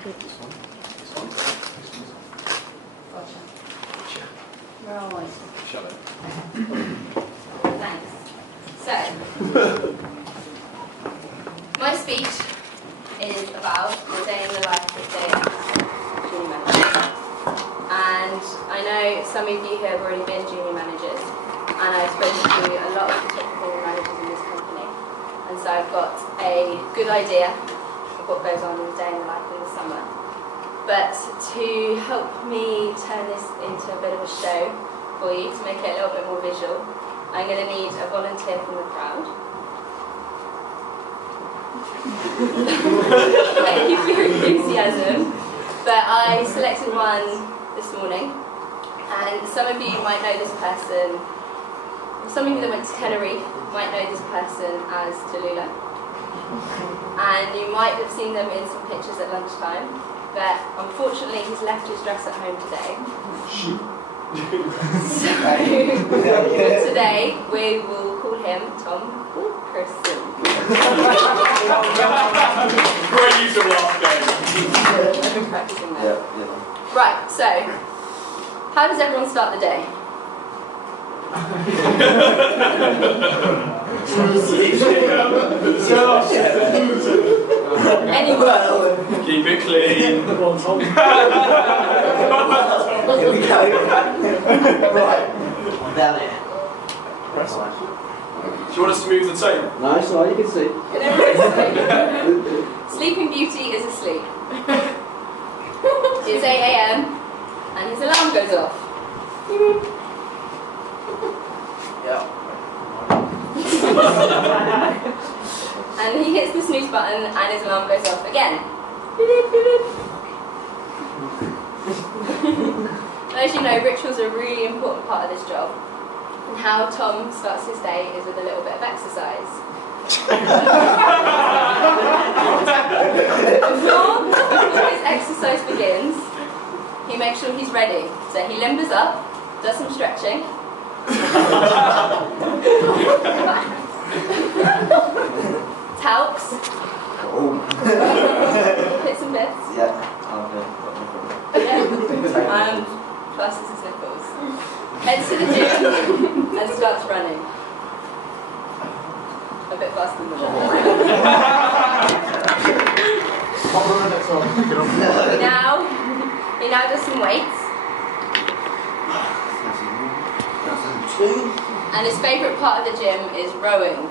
Shall I? Thanks. So, my speech is about the day in the life of Junior managers. And I know some of you here have already been junior managers, and I've spoken to a lot of the top performing managers in this company. And so I've got a good idea of what goes on in the day in the life in the summer. But to help me turn this into a bit of a show for you, to make it a little bit more visual, I'm going to need a volunteer from the crowd. Thank you for your enthusiasm. But I selected one this morning, and some of you might know this person. Some of you that went to Tenerife might know this person as Tallulah. And you might have seen them in some pictures at lunchtime, but unfortunately he's left his dress at home today. So today we will call him Tom Wilkerson. Great use of last game. I've been practicing that. Right, so how does everyone start the day? Anyone? Keep it clean. Right. Down here. Press on. Do you want us to move the table? No, it's alright, you can see. Can everyone sleep? Sleeping Beauty is asleep. It's 8 AM and his alarm goes off. Yeah. And he hits the snooze button and his alarm goes off again. As you know, rituals are a really important part of this job. And how Tom starts his day is with a little bit of exercise. Before his exercise begins, he makes sure he's ready. So he limbers up, does some stretching. Talks. Hits and bits. Yeah. Classes his nipples. Heads to the gym and starts running. A bit faster than that. He now does some weights. And his favourite part of the gym is rowing.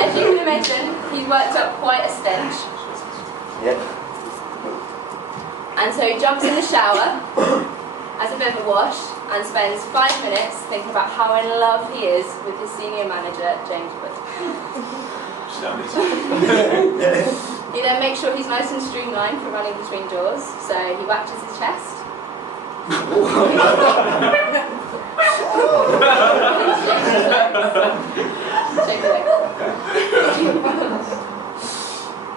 As you can imagine, he's worked up quite a stench. Yep. And so he jumps in the shower, has a bit of a wash, and spends 5 minutes thinking about how in love he is with his senior manager, James Wood. He then makes sure he's nice and streamlined for running between doors, so he watches his chest. Shake the leg.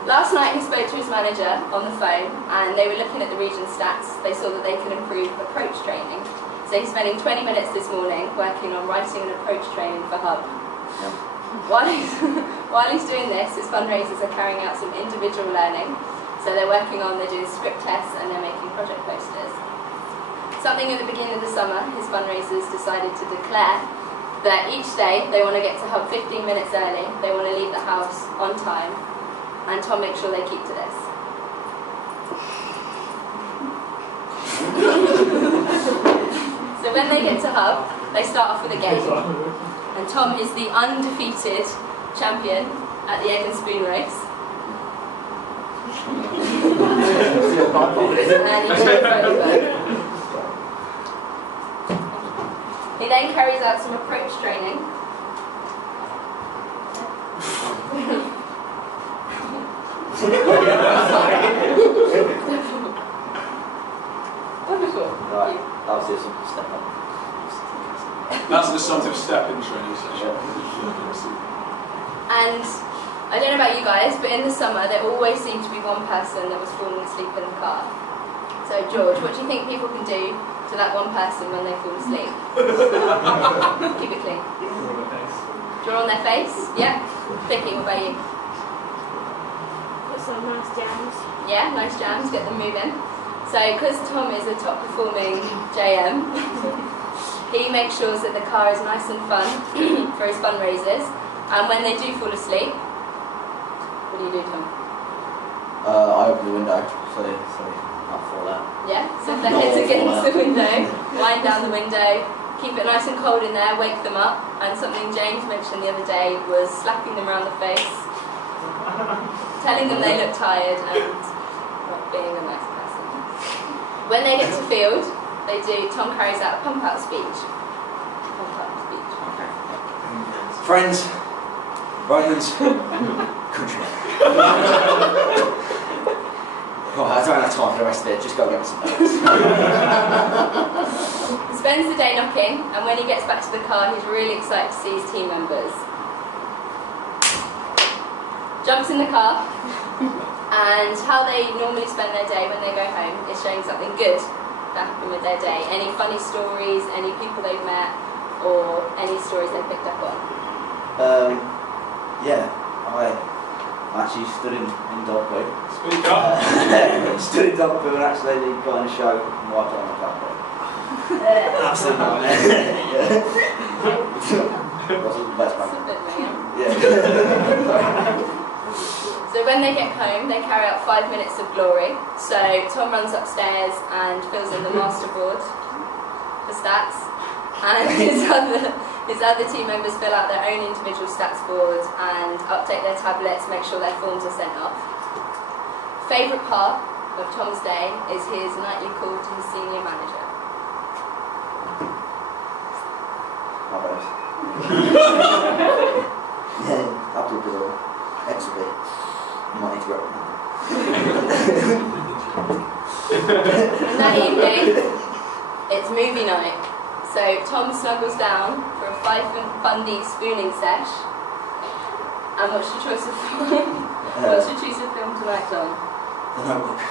Last night he spoke to his manager on the phone, and they were looking at the region stats. They saw that they could improve approach training. So he's spending 20 minutes this morning working on writing an approach training for Hub. While he's doing this, his fundraisers are carrying out some individual learning. So they're doing script tests and they're making project posters. Something at the beginning of the summer, his fundraisers decided to declare that each day they want to get to Hub 15 minutes early, they want to leave the house on time, and Tom makes sure they keep to this. So when they get to Hub, they start off with a game. And Tom is the undefeated champion at the egg and spoon race. And he's very good. He then carries out some approach training. Wonderful. Right, that was just a step up. That's an assumptive step in training session. And I don't know about you guys, but in the summer there always seemed to be one person that was falling asleep in the car. So George, what do you think people can do to to that one person when they fall asleep? Keep it clean. Draw on their face? Yeah. Vicky, what about you? Put some nice jams. Yeah, nice jams, get them moving. So, because Tom is a top performing JM, he makes sure that the car is nice and fun for his fundraisers. And when they do fall asleep, what do you do, Tom? I open the window, so I'll fall out. Yeah, so if their No, heads fall against out. the window, wind down the window, keep it nice and cold in there, wake them up. And something James mentioned the other day was slapping them around the face, telling them they look tired and not being a nice person. When they get to field, they do, Tom carries out a pump out speech. Pump out speech. Okay. Friends, Romans, country. Oh, I don't have time for the rest of it, just go get me some notes. He spends the day knocking, and when he gets back to the car, he's really excited to see his team members. Jumps in the car, and how they normally spend their day when they go home is showing something good that happened with their day. Any funny stories, any people they've met, or any stories they picked up on. Yeah, I actually stood in Dogwood. Speak up. Stood in Dogwood and actually got on a show and wiped on the carpet. Absolutely not. Wasn't the best That's a prank. bit mean. Yeah. So when they get home, they carry out 5 minutes of glory. So Tom runs upstairs and fills in the masterboard for stats, and his other team members fill out their own individual stats boards and update their tablets, make sure their forms are sent off. Favourite part of Tom's day is his nightly call to his senior manager. My bad. Yeah, up to the exhibit. Might need to go. And that evening, it's movie night. So Tom snuggles down for a Bundy spooning sesh. And what's your choice of film? What's your choice of film tonight, Tom? The Notebook.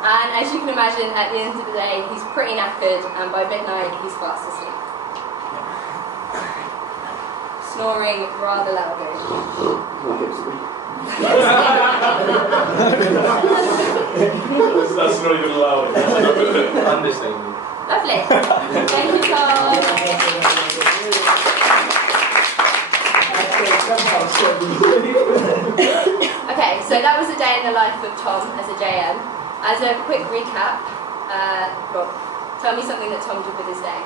And as you can imagine, at the end of the day, he's pretty knackered, and by midnight, he's fast asleep. Snoring rather loudly. That's not even allowed. Understatement. Lovely. Thank you, Tom. Okay, so that was a day in the life of Tom as a JM. As a quick recap, Rob, tell me something that Tom did with his day.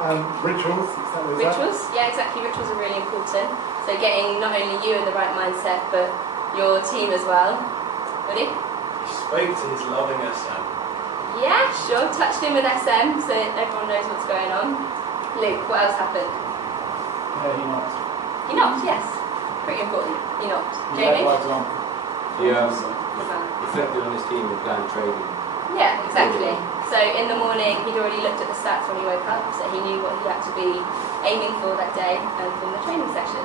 Rituals, is that what Rituals? Yeah, exactly. Rituals are really important. So getting not only you in the right mindset, but your team as well. Ready? He spoke to his loving SM. Yeah, sure. Touched in with SM so everyone knows what's going on. Luke, what else happened? Yeah, he knocked. He knocked, yes. Pretty important. He knocked. He led Jamie? by example. He Good man. reflected on his team with planned training. Yeah, exactly. So in the morning, he'd already looked at the stats when he woke up, so he knew what he had to be aiming for that day and from the training session.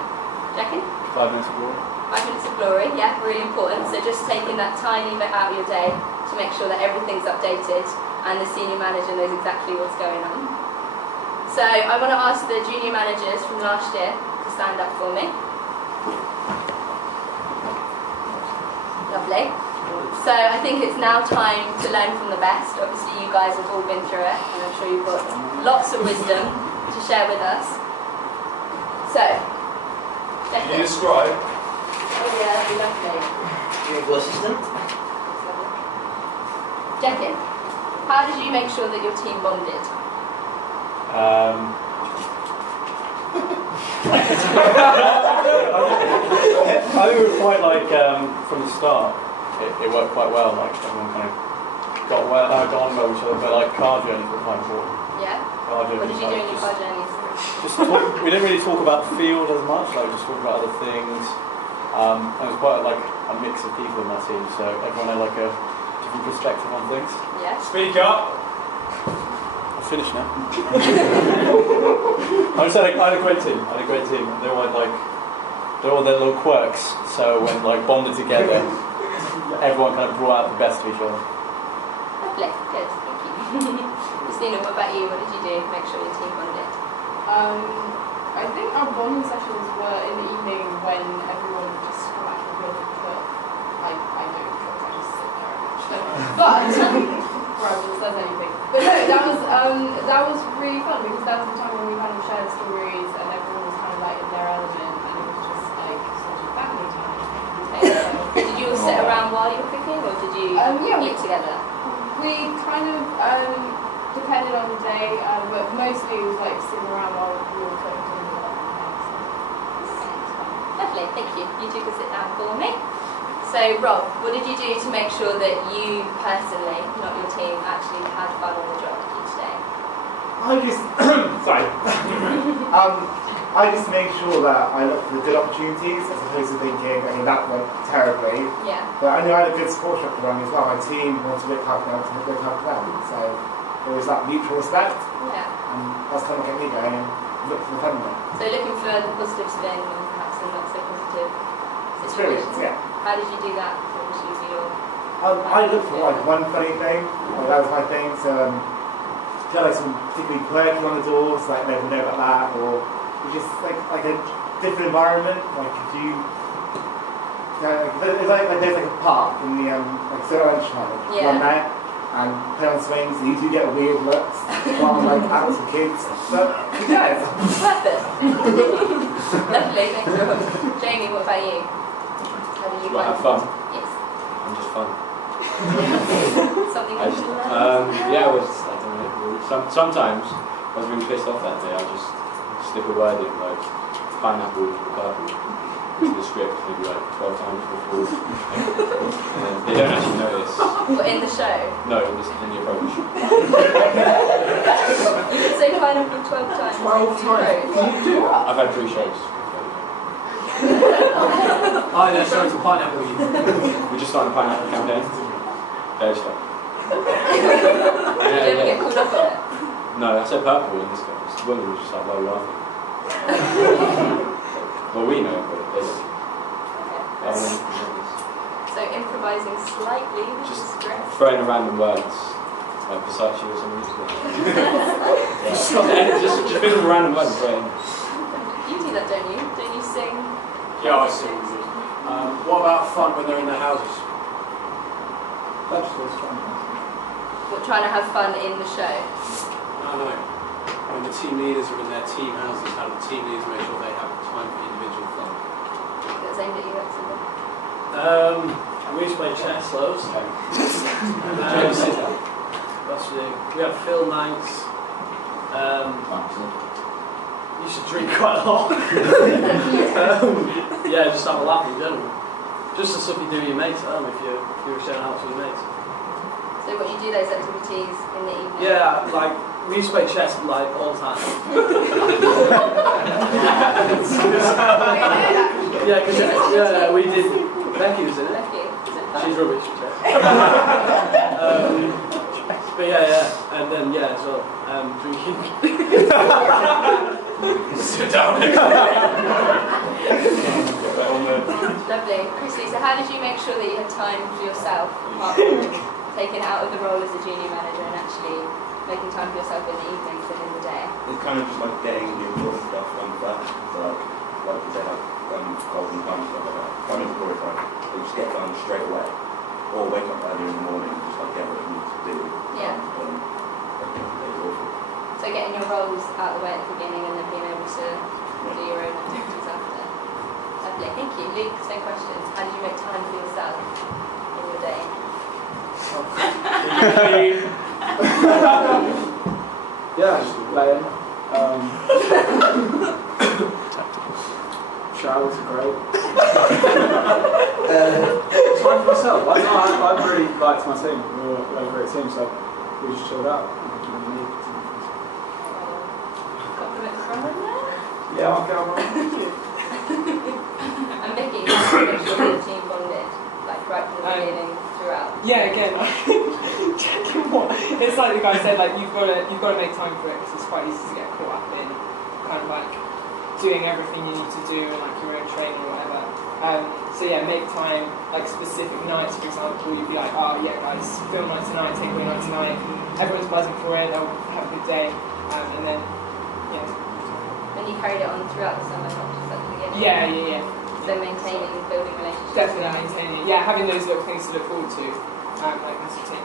Jackie? 5 minutes ago. 5 minutes of glory, yeah, really important. So just taking that tiny bit out of your day to make sure that everything's updated and the senior manager knows exactly what's going on. So I want to ask the junior managers from last year to stand up for me. Lovely. So I think it's now time to learn from the best. Obviously you guys have all been through it and I'm sure you've got lots of wisdom to share with us. So, Can you describe? oh yeah, that'd be lovely. Your assistant? Jackie, how did you make sure that your team bonded? I think it was quite like from the start. It worked quite well. Like everyone kind of got on well with each other. But like car journeys were quite important. Yeah? Car What journeys. did you do in your car journeys? We didn't really talk about the field as much. Like just talk about other things. And it was quite like a mix of people in my team. So everyone had like a different perspective on things. Yeah? Speak up. I'm finished now. I had a great team. They all had like. They're all their little quirks, so when like bonded together, everyone kind of brought out the best of each other. Lovely, good, thank you. Christina, what about you? What did you do to make sure your team bonded? I think our bonding sessions were in the evening when everyone would just come back from work, but I don't because I just sit there and watch them. But rather than says anything. But no, that was really fun because that was the time when we kind of shared stories and everyone was kind of like in their element and it was just like sort of family time. Okay, so did you all sit around while you were cooking, or did you eat together? We kind of depended on the day, but mostly it was like sitting around while we were cooking. Lovely, thank you. You two can sit down for me. So, Rob, what did you do to make sure that you personally, not your team, actually had fun on the job each day? I just, sorry. I just make sure that I look for the good opportunities as opposed to thinking, okay, that went terribly. Yeah. But I knew I had a good support structure running as well. My team wanted to look after them, to look after them. So there was that mutual respect, Yeah. and that's kind of what kept me going and look for the fun in it. So looking for the positive spin and perhaps the not so positive Experience, situations. yeah. How did you do that? What was usually your... I looked for like one funny thing, like that was my thing. So if you had like some particularly quirky on the doors, like they would know about that, or just like a different environment. Like if you, there's like there's like a park in the like Zero Lunchtime, Yeah. one there, and play on swings. You do get weird looks from like adults and kids. So yeah, Perfect. Lovely, thank you. Jamie, what about you? How did you Do I find have fun? Yes. I'm just fun. Something I you just, should learn? yeah, I don't know. Sometimes I was really pissed off that day. I just slip a word in like pineapple or purple into the script maybe like 12 times before. And they don't actually notice. What, in the show? No, in the approach. You could say pineapple 12 times. 12 times? Can you do that? I've had 3 shows. I know, sorry to pineapple you. We just started a pineapple campaign. Very stuff. Did you ever get called up on it? No, I said purple in this case. The woman was just like, why are you laughing? Well, we know, but they don't. I don't know. So improvising slightly with Just the script. throwing a random words, like Versace or something. Yeah. just think of a random word and throw it in. You do that, don't you? Don't you sing? Yeah, I see. What about fun when they're in their houses? that's what's fun. What, trying to have fun in the show? No. When the team leaders are in their team houses, how do the team leaders make sure they have time for individual fun? That's aimed at you, Alexander. We used to play chess loads. That's it. We had film nights. You should drink quite a lot. Yeah, just have a laugh in general. Just the stuff you do with your mates at home if you were sharing out with your mates. So what, you do those activities in the evening? Yeah, like we used to play chess like all the time. Yeah, because we did. Becky was in it. Becky, is it fun? She's rubbish. But yeah, and then so drinking. Sit down. Lovely. Christy, so how did you make sure that you had time for yourself, apart from taking it out of the role as a junior manager and actually making time for yourself in the evenings and in the day? It's kind of just like getting the important stuff done first. So like you say, like calls and time and stuff like that. Kind of before it's like, they just get done straight away. Or wake up early in the morning and just like get what you need to do. Yeah. So getting your roles out of the way at the beginning and then being able to do your own activities after. Lovely, thank you. Luke, same questions. How did you make time for yourself in your day? Yeah, just playing. Showers are great. Time for myself. I really liked my team. We were a great team, so we just chilled out. Compliment from them there? Yeah, I'll go on. And Vicky, how did you make sure the team bonded? Like right from the beginning throughout? Yeah, again, checking what it's like the guy said. Like you've got to make time for it because it's quite easy to get caught up in kind of like doing everything you need to do and like your own training or whatever. So yeah, make time, like specific nights, for example, you'd be like, oh yeah guys, film night tonight, takeaway night tonight, everyone's buzzing for it, they'll have a good day, and then, yeah. And you carried it on throughout the summer, not just at the beginning? Yeah. So maintaining, building relationships? Definitely maintaining it, yeah, having those little things to look forward to, like this routine.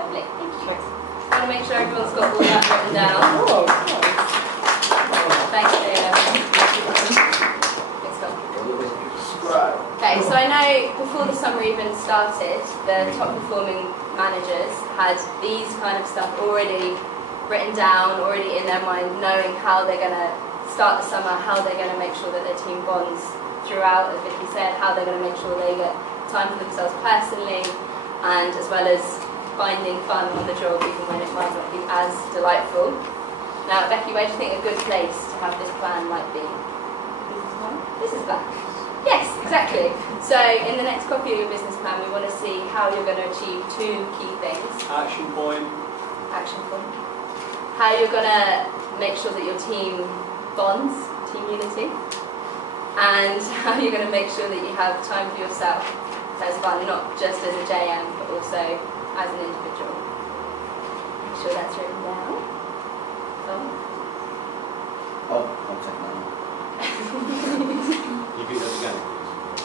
Lovely, thank you. Thanks. I'm going to make sure everyone's got all that written down. Oh, Thanks, Taylor. Okay, so I know before the summer even started, the top performing managers had these kind of stuff already written down, already in their mind, knowing how they're going to start the summer, how they're going to make sure that their team bonds throughout, as Vicky said, how they're going to make sure they get time for themselves personally, and as well as finding fun on the job even when it might not be as delightful. Now, Becky, where do you think a good place to have this plan might be? This is that. Yes, exactly. So in the next copy of your business plan, we want to see how you're going to achieve two key things. Action point. Action point. How you're going to make sure that your team bonds, team unity, and how you're going to make sure that you have time for yourself as fun, not just as a JM, but also as an individual. Make sure that's written down. I'll take that one. Can you repeat those again?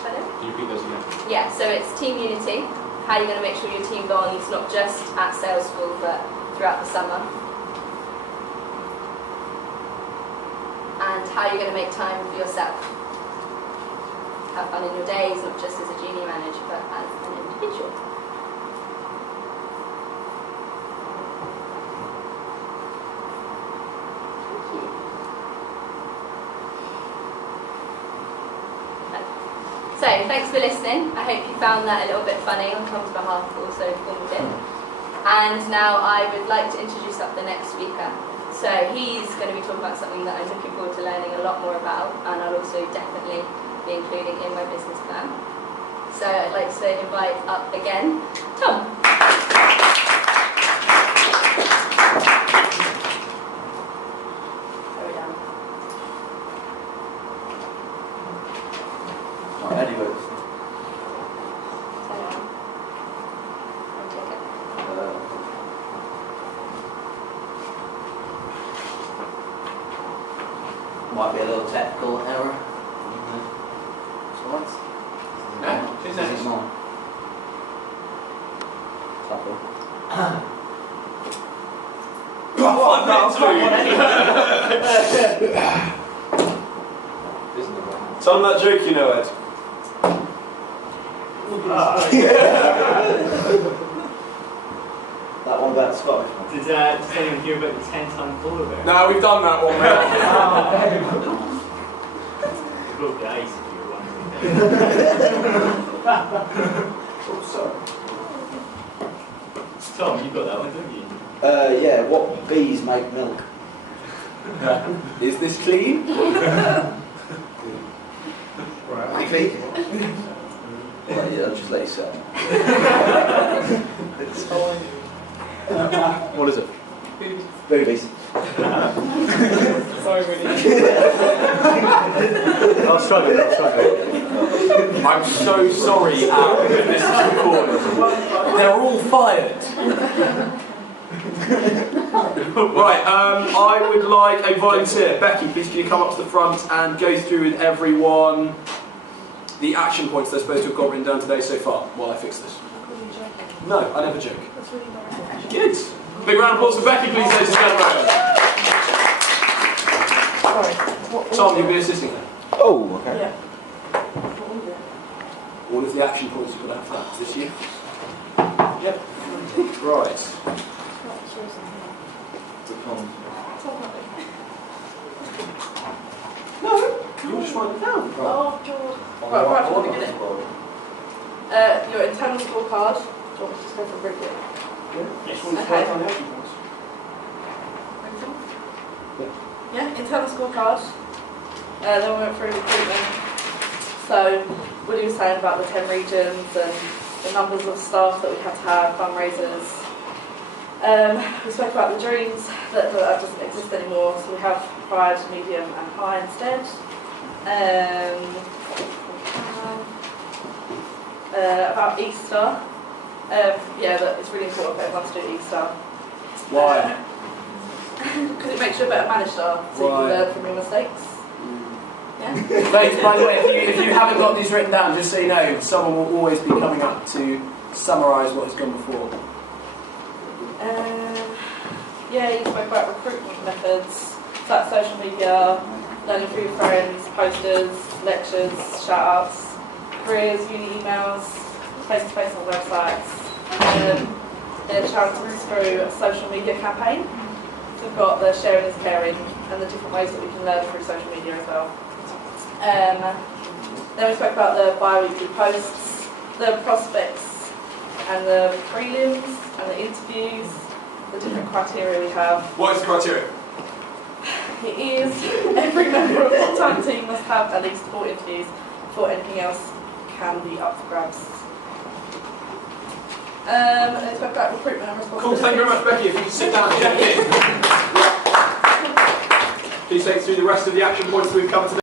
Pardon? Can you repeat those again? Yeah, so it's team unity, how you're going to make sure your team bonds, not just at sales school, but throughout the summer. And how you're going to make time for yourself. Have fun in your days, not just as a junior manager, but as an individual. So, thanks for listening. I hope you found that a little bit funny on Tom's behalf, but also informative. And now I would like to introduce up the next speaker. So he's going to be talking about something that I'm looking forward to learning a lot more about, and I'll also definitely be including in my business plan. So I'd like to invite up again, Tom. Might be a little technical error. No, who's This is next? mine. Couple. Tell them that joke you know, Ed. That one about the Scottish one. Did anyone hear about the 10-ton polar bear? No, we've done that one, mate. Broke the ice if you were wondering. Oh, sorry. Tom, you got that one, don't you? Yeah, what bees make milk? Is this clean? Right. Clean? Yeah, I'll just let you say. It's fine. What is it? Boobies. Sorry, really. I'll struggle. I'm so sorry, Al, that this is recorded. They're all fired. Right, I would like a volunteer. Becky, please can you come up to the front and go through with everyone the action points they're supposed to have got written down today so far while I fix this. No, I never joke. Good. Big round of applause for Becky, please, ladies and gentlemen. Tom, you'll be assisting there. Oh, okay. Yeah. All of the action points you've got out for that. Is this you? Yep. Right. No, you'll just write it down. Oh, God. Right, from the beginning. Your internal scorecard. Do you want me to just go for a break? Yeah. Yes. Just want to Okay. write down the action points. Yeah, internal scorecard. Then we went through recruitment. So, what he was saying about the 10 regions and the numbers of staff that we had to have, fundraisers. We spoke about the dreams that doesn't exist anymore, so we have pride, medium and high instead. about Easter. Yeah, that it's really important for everyone to do Easter. Why? Because it makes you a better manager, so you can learn from your mistakes. Yeah. Thanks, by the way, if you haven't got these written down, just so you know, someone will always be coming up to summarise what has gone before. Yeah, you spoke about recruitment methods, so that's social media, learning through your friends, posters, lectures, shout-outs, careers, uni emails, face-to-face on websites, then charities through a social media campaign. So we've got the sharing is caring and the different ways that we can learn through social media as well. Then we spoke about the bi-weekly posts, the prospects and the prelims and the interviews, the different criteria we have. What is the criteria? It is every member of the full-time team must have at least 4 interviews before anything else can be up for grabs. And then we spoke about recruitment and Cool, responsibilities. thank you very much, Becky. If you can sit down and check in. Please take us through the rest of the action points we've covered today.